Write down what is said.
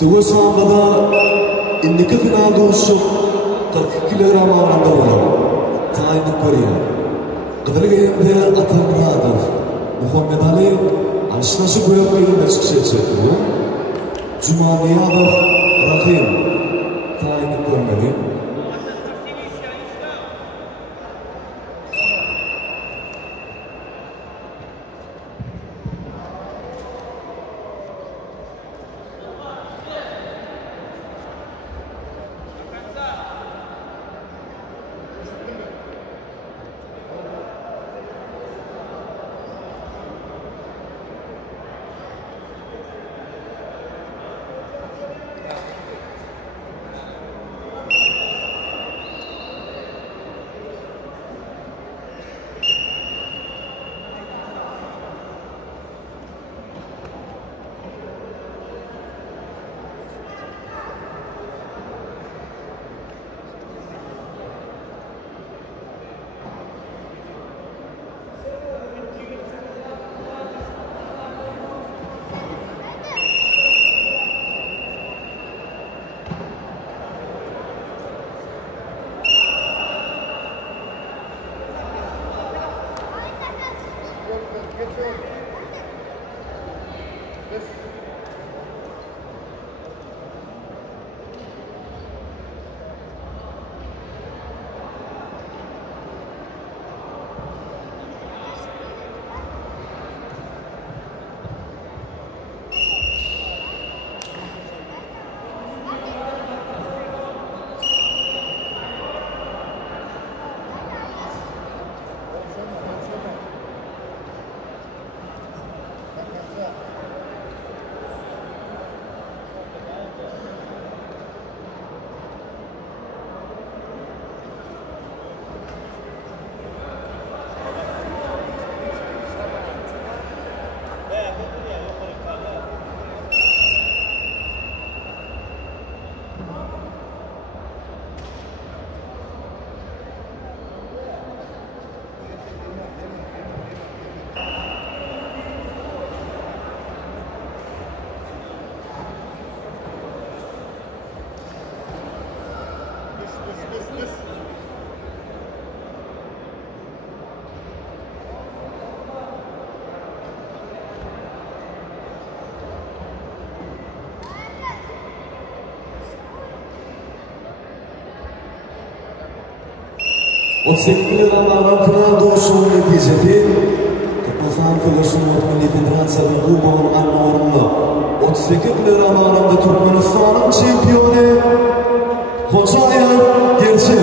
سوى صعبة إنك في نادو الشوق 40 كيلوغرام عن دولة تاين كوريا قبل يبدأ أطلب هدف محمد علي عن 16 بيوم بس كشيتشكو جماني هدف رحيم تاين كوريا وتسجل الأمارة فرناندو وصول نتيجة كتوفان في الرسومات من فيدراسيا الكوبا مع النورما وتسجل الأمارة بترمن الثاني تشامبيوني خوشايا جيرشي